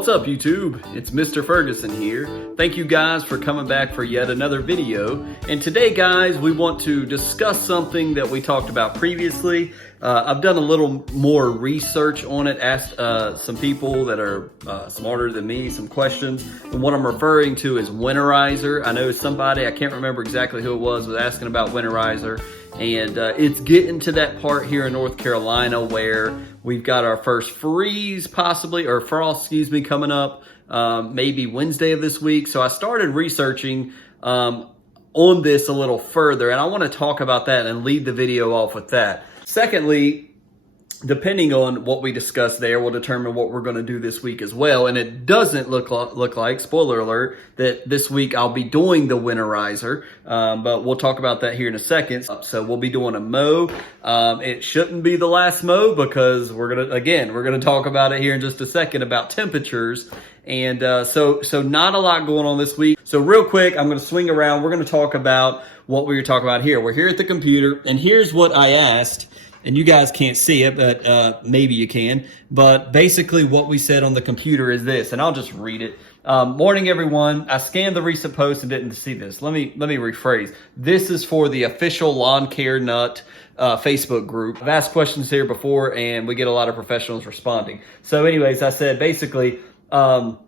What's up, YouTube? It's Mr. Ferguson here. Thank you guys for coming back for yet another video. And today, guys, we want to discuss something that we talked about previously. I've done a little more research on it, asked some people that are smarter than me some questions. And what I'm referring to is winterizer. I know somebody, I can't remember exactly who it was asking about winterizer. And it's getting to that part here in North Carolina where we've got our first freeze possibly, or frost, excuse me, coming up maybe Wednesday of this week. So I started researching on this a little further, and I want to talk about that and lead the video off with that. Secondly, depending on what we discuss there, will determine what we're going to do this week as well. And it doesn't look like, spoiler alert, that this week I'll be doing the winterizer, but we'll talk about that here in a second. So we'll be doing a mow. It shouldn't be the last mow because we're going to talk about it here in just a second about temperatures. And so not a lot going on this week. So real quick, I'm going to swing around. We're going to talk about what we were talking about here. We're here at the computer, and here's what I asked. And you guys can't see it, but maybe you can. But basically what we said on the computer is this, and I'll just read it. Morning, everyone. I scanned the recent post and didn't see this. Let me rephrase. This is for the official Lawn Care Nut Facebook group. I've asked questions here before, and we get a lot of professionals responding. So anyways, I said basically, I've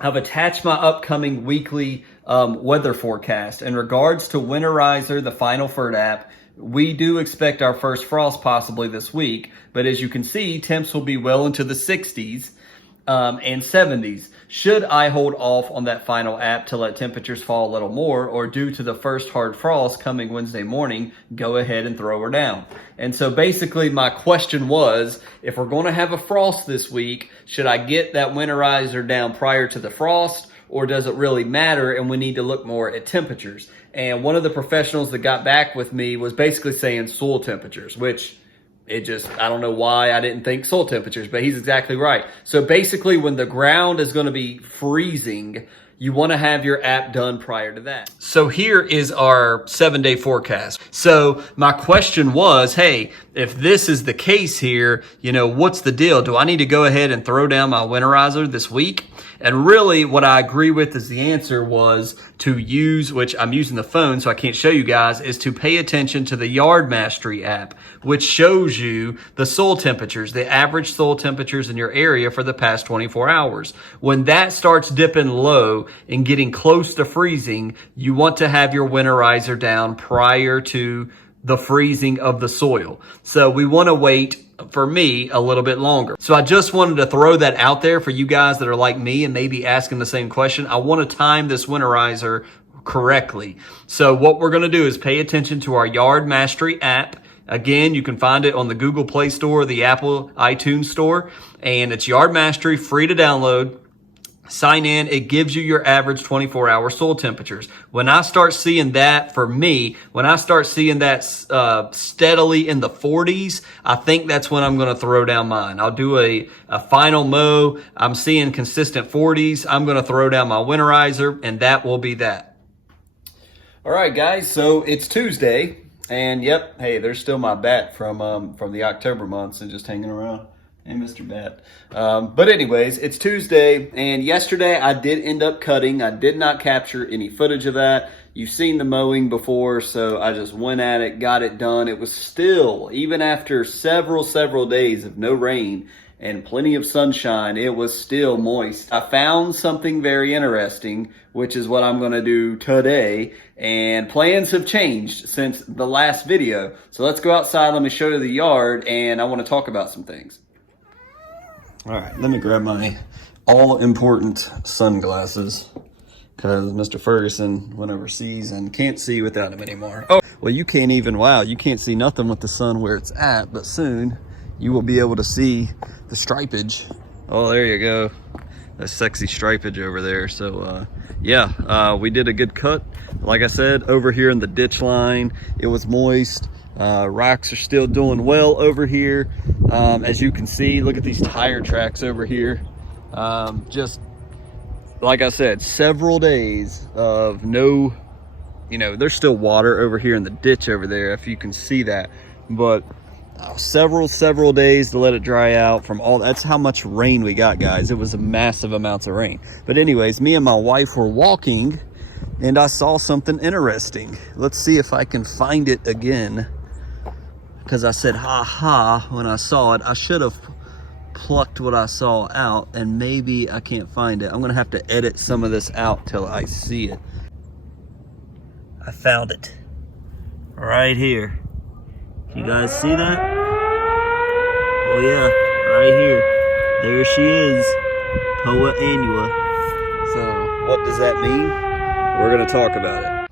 attached my upcoming weekly weather forecast. In regards to Winterizer, the Final Furt app, we do expect our first frost possibly this week, but as you can see, temps will be well into the 60s and 70s. Should I hold off on that final app to let temperatures fall a little more, or due to the first hard frost coming Wednesday morning, go ahead and throw her down? And so basically my question was, if we're going to have a frost this week, should I get that winterizer down prior to the frost, or does it really matter and we need to look more at temperatures? And one of the professionals that got back with me was basically saying soil temperatures, which I don't know why I didn't think soil temperatures, but he's exactly right. So basically when the ground is going to be freezing, you want to have your app done prior to that. So here is our 7-day forecast. So my question was, hey, if this is the case here, what's the deal? Do I need to go ahead and throw down my winterizer this week? And really what I agree with is the answer was to use, which I'm using the phone so I can't show you guys, is to pay attention to the Yard Mastery app, which shows you the soil temperatures, the average soil temperatures in your area for the past 24 hours. When that starts dipping low and getting close to freezing, you want to have your winterizer down prior to the freezing of the soil. So we want to wait, for me, a little bit longer. So I just wanted to throw that out there for you guys that are like me and maybe asking the same question. I want to time this winterizer correctly. So what we're going to do is pay attention to our Yard Mastery app. Again, you can find it on the Google Play Store, the Apple iTunes Store, and it's Yard Mastery, free to download. Sign in. It gives you your average 24-hour soil temperatures. When I start seeing that, for me, when I start seeing that steadily in the 40s, I think that's when I'm going to throw down mine. I'll do a final mow. I'm seeing consistent 40s. I'm going to throw down my winterizer, and that will be that. All right, guys. So it's Tuesday, and yep, hey, there's still my bat from the October months and just hanging around. Hey, Mr. Bat. But anyways, it's Tuesday, and yesterday I did end up cutting. I did not capture any footage of that. You've seen the mowing before, so I just went at it, got it done. It was still, even after several days of no rain and plenty of sunshine, it was still moist. I found something very interesting, which is what I'm going to do today, and plans have changed since the last video. So let's go outside, let me show you the yard, and I want to talk about some things. All right, let me grab my all-important sunglasses because Mr. Ferguson went overseas and can't see without them anymore. Oh, well, you can't even, wow, you can't see nothing with the sun where it's at, but soon you will be able to see the stripage. Oh, there you go. That sexy stripage over there. So, yeah, we did a good cut. Like I said, over here in the ditch line, it was moist. Rocks are still doing well over here. As you can see, look at these tire tracks over here. Just like I said, several days of no, there's still water over here in the ditch over there, if you can see that. But several days to let it dry out from all. That's how much rain we got, guys. It was a massive amounts of rain. But anyways, me and my wife were walking and I saw something interesting. Let's see if I can find it again, because I said ha ha when I saw it. I should have plucked what I saw out, and maybe I can't find it. I'm gonna have to edit some of this out till I see it. I found it right here. You guys see that? Oh yeah, right here. There she is, Poa annua. So what does that mean? We're gonna talk about it.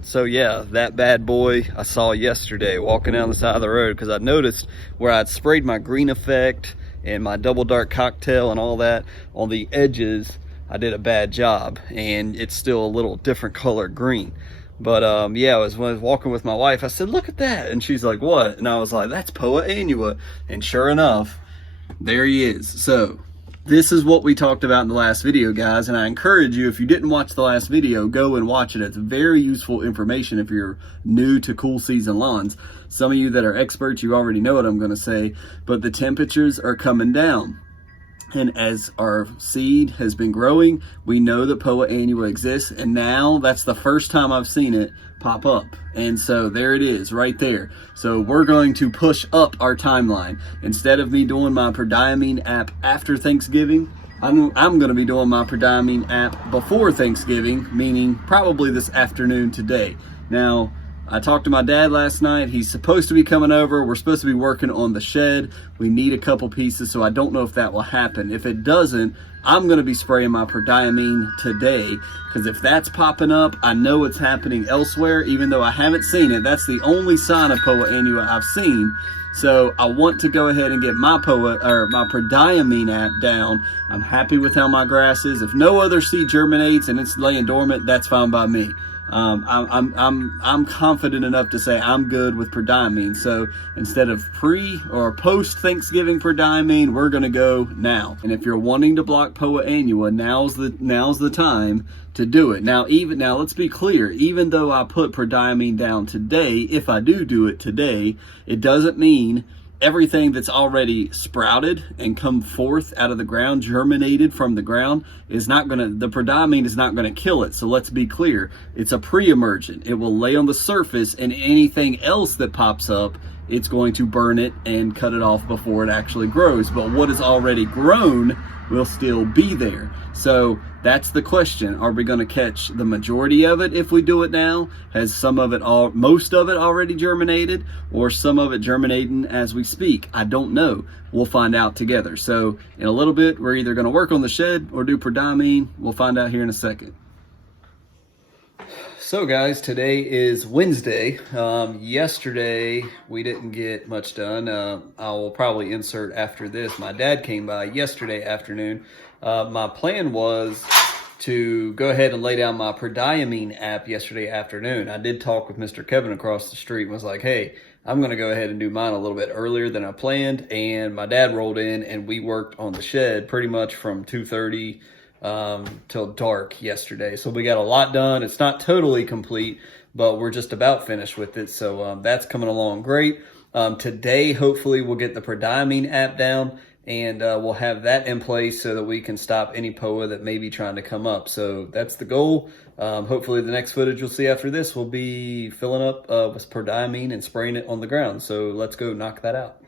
So yeah, that bad boy I saw yesterday walking down the side of the road, because I noticed where I'd sprayed my green effect and my double dark cocktail and all that on the edges, I did a bad job and it's still a little different color green. But yeah, when I was walking with my wife, I said, look at that. And she's like, what? And I was like, that's Poa annua. And sure enough, there he is. So this is what we talked about in the last video, guys. And I encourage you, if you didn't watch the last video, go and watch it. It's very useful information if you're new to cool season lawns. Some of you that are experts, you already know what I'm going to say. But the temperatures are coming down. And as our seed has been growing, we know that Poa annua exists, and now that's the first time I've seen it pop up. And so there it is right there. So we're going to push up our timeline. Instead of me doing my prodiamine app after Thanksgiving, I'm going to be doing my prodiamine app before Thanksgiving, meaning probably this afternoon today. Now, I talked to my dad last night. He's supposed to be coming over. We're supposed to be working on the shed. We need a couple pieces, so I don't know if that will happen. If it doesn't, I'm going to be spraying my prodiamine today, because if that's popping up, I know it's happening elsewhere, even though I haven't seen it. That's the only sign of Poa annua I've seen. So I want to go ahead and get my my prodiamine app down. I'm happy with how my grass is. If no other seed germinates and it's laying dormant, that's fine by me. I'm confident enough to say I'm good with prodiamine. So instead of pre or post Thanksgiving prodiamine, we're gonna go now. And if you're wanting to block Poa annua, now's the time to do it. Now let's be clear. Even though I put prodiamine down today, if I do it today, it doesn't mean everything that's already sprouted and come forth out of the ground, germinated from the ground, the prodiamine is not gonna kill it. So let's be clear, it's a pre-emergent. It will lay on the surface, and anything else that pops up, it's going to burn it and cut it off before it actually grows. But what is already grown will still be there. So that's the question. Are we going to catch the majority of it if we do it now? Has most of it already germinated, or some of it germinating as we speak? I don't know. We'll find out together. So in a little bit, we're either going to work on the shed or do prodiamine. We'll find out here in a second. So guys, today is Wednesday. Yesterday we didn't get much done. I will probably insert after this. My dad came by yesterday afternoon. My plan was to go ahead and lay down my prodiamine app yesterday afternoon. I did talk with Mr. Kevin across the street and was like, hey, I'm going to go ahead and do mine a little bit earlier than I planned. And my dad rolled in and we worked on the shed pretty much from 2:30 till dark yesterday. So we got a lot done. It's not totally complete, but we're just about finished with it. So that's coming along great. Today, hopefully we'll get the prodiamine app down, and we'll have that in place so that we can stop any Poa that may be trying to come up. So that's the goal. Hopefully the next footage you'll see after this will be filling up with prodiamine and spraying it on the ground. So let's go knock that out.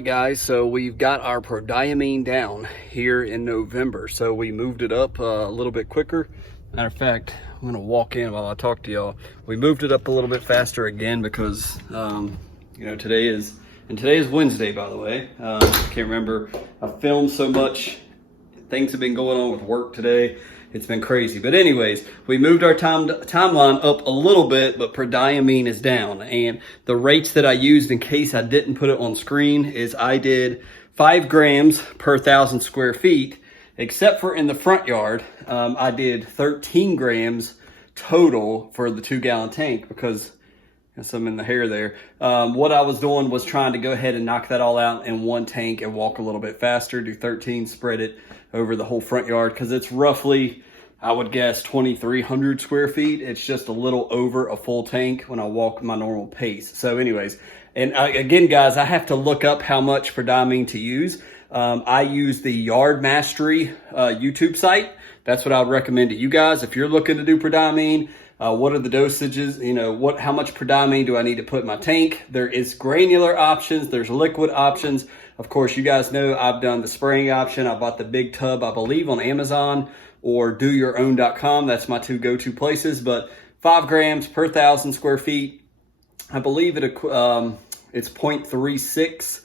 right, guys, so we've got our prodiamine down here in November. So we moved it up a little bit quicker. Matter of fact, I'm gonna walk in while I talk to y'all. We moved it up a little bit faster again because, you know, today is Wednesday, by the way. I can't remember, I filmed so much. Things have been going on with work today. It's been crazy. But anyways, we moved our timeline up a little bit, but prodiamine is down. And the rates that I used, in case I didn't put it on screen, is I did 5 grams per 1,000 square feet, except for in the front yard. I did 13 grams total for the 2-gallon tank because some in the hair there. What I was doing was trying to go ahead and knock that all out in one tank and walk a little bit faster, do 13, spread it over the whole front yard, because it's roughly, I would guess, 2,300 square feet. It's just a little over a full tank when I walk my normal pace. So anyways, and again, guys, I have to look up how much prodiamine to use. I use the Yard Mastery YouTube site. That's what I would recommend to you guys. If you're looking to do prodiamine, what are the dosages? You know, how much prodiamine do I need to put in my tank? There is granular options. There's liquid options. Of course, you guys know I've done the spraying option. I bought the big tub, I believe, on Amazon or doyourown.com. That's my 2 go-to places. But 5 grams per 1,000 square feet. I believe it's 0.36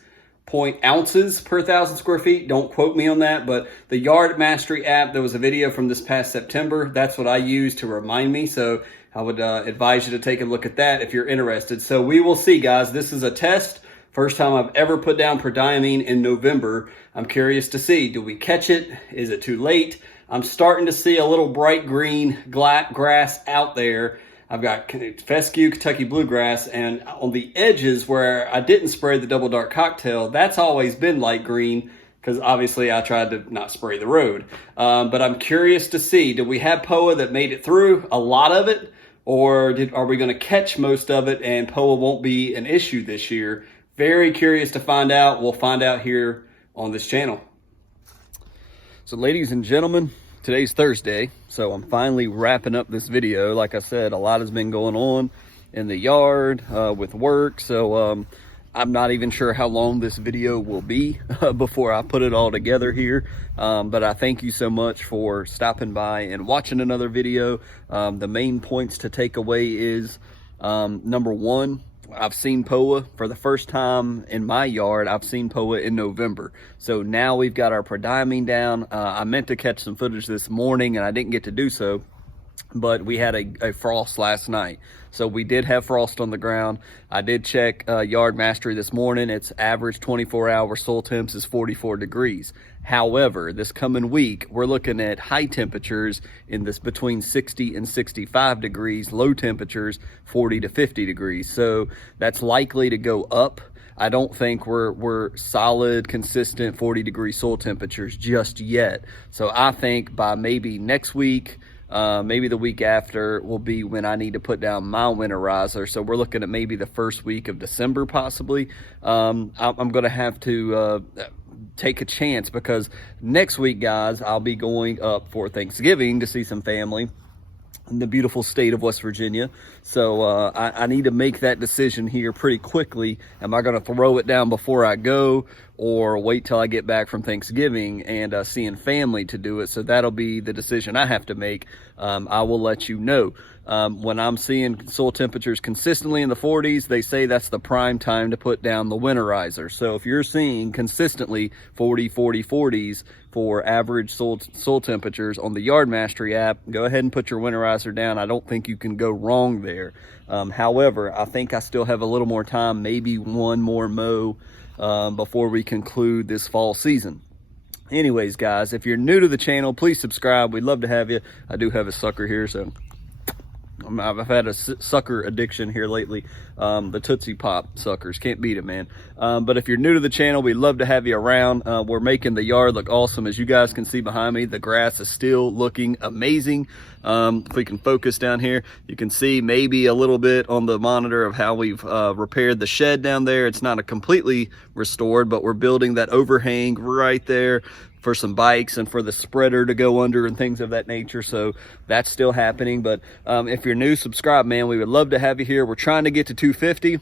ounces per 1,000 square feet. Don't quote me on that, but the Yard Mastery app, there was a video from this past September. That's what I use to remind me. So I would advise you to take a look at that if you're interested. So we will see, guys. This is a test. First time I've ever put down prodiamine in November. I'm curious to see, do we catch it? Is it too late? I'm starting to see a little bright green grass out there. I've got fescue, Kentucky bluegrass, and on the edges where I didn't spray the double dark cocktail, that's always been light green because obviously I tried to not spray the road. But I'm curious to see, do we have POA that made it through a lot of it, or are we going to catch most of it and POA won't be an issue this year? Very curious to find out. We'll find out here on this channel. So ladies and gentlemen, today's Thursday, so I'm finally wrapping up this video. Like I said, a lot has been going on in the yard with work, so I'm not even sure how long this video will be before I put it all together here. But I thank you so much for stopping by and watching another video. The main points to take away is, number one, I've seen POA for the first time in my yard. I've seen POA in November. So now we've got our prodiamine down. I meant to catch some footage this morning and I didn't get to do so, but we had a frost last night. So we did have frost on the ground. I did check Yard Mastery this morning. Its average 24-hour soil temps is 44 degrees. However, this coming week, we're looking at high temperatures in this between 60 and 65 degrees, low temperatures 40 to 50 degrees. So that's likely to go up. I don't think we're solid, consistent 40-degree soil temperatures just yet. So I think by maybe next week, maybe the week after will be when I need to put down my winterizer. So we're looking at maybe the first week of December, possibly. I'm going to have to take a chance because next week, guys, I'll be going up for Thanksgiving to see some family in the beautiful state of West Virginia. So I need to make that decision here pretty quickly. Am I going to throw it down before I go, or wait till I get back from Thanksgiving and seeing family to do it? So that'll be the decision I have to make. I will let you know. When I'm seeing soil temperatures consistently in the 40s, they say that's the prime time to put down the winterizer. So if you're seeing consistently 40, 40s for average soil temperatures on the Yard Mastery app, go ahead and put your winterizer down. I don't think you can go wrong there. However, I think I still have a little more time, maybe one more mow before we conclude this fall season. Anyways, guys, if you're new to the channel, please subscribe. We'd love to have you. I do have a sucker here, so I've had a sucker addiction here lately. The Tootsie Pop suckers, can't beat it, man. But if you're new to the channel, we'd love to have you around. We're making the yard look awesome. As you guys can see behind me, the grass is still looking amazing. If we can focus down here, you can see maybe a little bit on the monitor of how we've repaired the shed down there. It's not a completely restored, but we're building that overhang right there for some bikes and for the spreader to go under and things of that nature. So that's still happening. But if you're new, subscribe, man. We would love to have you here. We're trying to get to 250.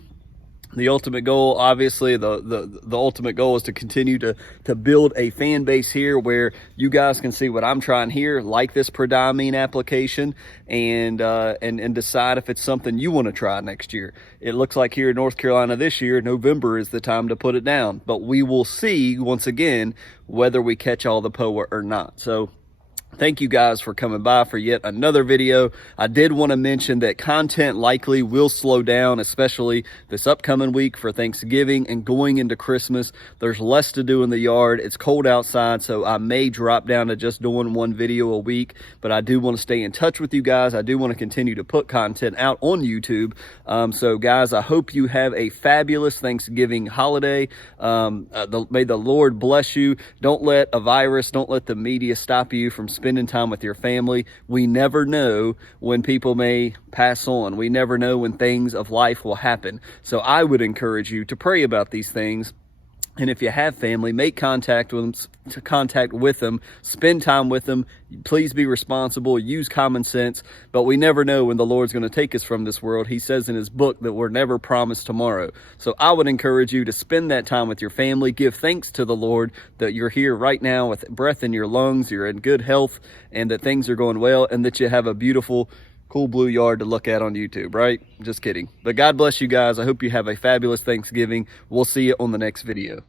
The ultimate goal, obviously, the ultimate goal is to continue to build a fan base here where you guys can see what I'm trying here, like this prodiamine application, and decide if it's something you want to try next year. It looks like here in North Carolina this year, November is the time to put it down, but we will see once again whether we catch all the POA or not. So thank you guys for coming by for yet another video. I did want to mention that content likely will slow down, especially this upcoming week for Thanksgiving and going into Christmas. There's less to do in the yard. It's cold outside, so I may drop down to just doing one video a week, but I do want to stay in touch with you guys. I do want to continue to put content out on YouTube. So guys, I hope you have a fabulous Thanksgiving holiday. May the Lord bless you. Don't let a virus, don't let the media stop you from spending time with your family. We never know when people may pass on. We never know when things of life will happen. So I would encourage you to pray about these things. And if you have family, make contact with them, spend time with them. Please be responsible, use common sense, but we never know when the Lord's going to take us from this world. He says in his book that we're never promised tomorrow. So I would encourage you to spend that time with your family. Give thanks to the Lord that you're here right now with breath in your lungs, you're in good health, and that things are going well, and that you have a beautiful, cool blue yard to look at on YouTube, right? Just kidding. But God bless you guys. I hope you have a fabulous Thanksgiving. We'll see you on the next video.